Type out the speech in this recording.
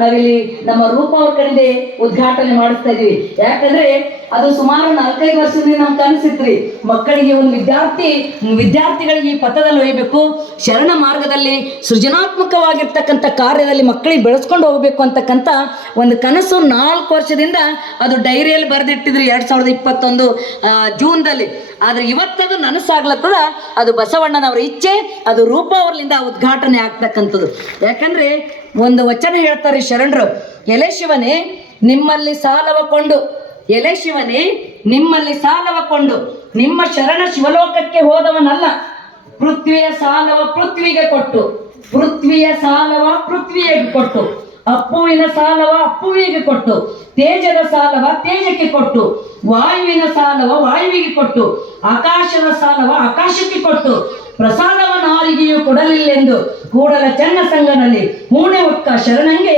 ನಾವಿಲ್ಲಿ ನಮ್ಮ ರೂಪ ಅವ್ರ ಕಡೆಯಿಂದ ಉದ್ಘಾಟನೆ ಮಾಡಿಸ್ತಾ ಇದೀವಿ. ಯಾಕಂದ್ರೆ ಅದು ಸುಮಾರು 4-5 ವರ್ಷದಿಂದ ನಮ್ಗೆ ಅನಿಸಿತ್ರಿ, ಮಕ್ಕಳಿಗೆ ಒಂದು ವಿದ್ಯಾರ್ಥಿಗಳಿಗೆ ಈ ಪಥದಲ್ಲಿ ಒಯ್ಯಬೇಕು, ಶರಣ ಮಾರ್ಗದಲ್ಲಿ ಸೃಜನಾತ್ಮಕವಾಗಿರ್ತಕ್ಕಂಥ ಕಾರ್ಯದಲ್ಲಿ ಮಕ್ಕಳಿಗೆ ಬೆಳೆಸ್ಕೊಂಡು ಹೋಗ್ಬೇಕು ಅಂತಕ್ಕಂಥ ಒಂದು ಕನಸು 4 ವರ್ಷದಿಂದ ಅದು ಡೈರಿಯಲ್ಲಿ ಬರೆದಿಟ್ಟಿದ್ರಿ 2021 ಜೂನ್ದಲ್ಲಿ. ಆದ್ರೆ ಇವತ್ತದು ನನಸಾಗ್ಲತ್ತದ. ಅದು ಬಸವಣ್ಣನವರ ಇಚ್ಛೆ, ಅದು ರೂಪ ಅವರಿಂದ ಉದ್ಘಾಟನೆ ಆಗ್ತಕ್ಕಂಥದ್ದು. ಯಾಕಂದ್ರೆ ಒಂದು ವಚನ ಹೇಳ್ತಾರೆ ಶರಣರು, ಎಲೆ ಶಿವನೇ ನಿಮ್ಮಲ್ಲಿ ಸಾಲವ ಕೊಂಡು, ಎಲೆ ಶಿವನೇ ನಿಮ್ಮಲ್ಲಿ ಸಾಲವ ಕೊಂಡು ನಿಮ್ಮ ಶರಣ ಶಿವಲೋಕಕ್ಕೆ ಹೋದವನಲ್ಲ. ಪೃಥ್ವಿಯ ಸಾಲವ ಪೃಥ್ವಿಗೆ ಕೊಟ್ಟು, ಪೃಥ್ವಿಯ ಸಾಲವ ಪೃಥ್ವಿಗೆ ಕೊಟ್ಟು, ಅಪ್ಪುವಿನ ಸಾಲವ ಅಪ್ಪುವಿಗೆ ಕೊಟ್ಟು, ತೇಜದ ಸಾಲವ ತೇಜಕ್ಕೆ ಕೊಟ್ಟು, ವಾಯುವಿನ ಸಾಲವ ವಾಯುವಿಗೆ ಕೊಟ್ಟು, ಆಕಾಶದ ಸಾಲವ ಆಕಾಶಕ್ಕೆ ಕೊಟ್ಟು, ಪ್ರಸಾದವ ನಾರಿಗೆಯೂ ಕೊಡಲಿಲ್ಲೆಂದು ಕೂಡಲ ಚನ್ನ ಸಂಗನಲ್ಲಿ ಹೂಣೆ ಒಕ್ಕ ಶರಣಂಗೆ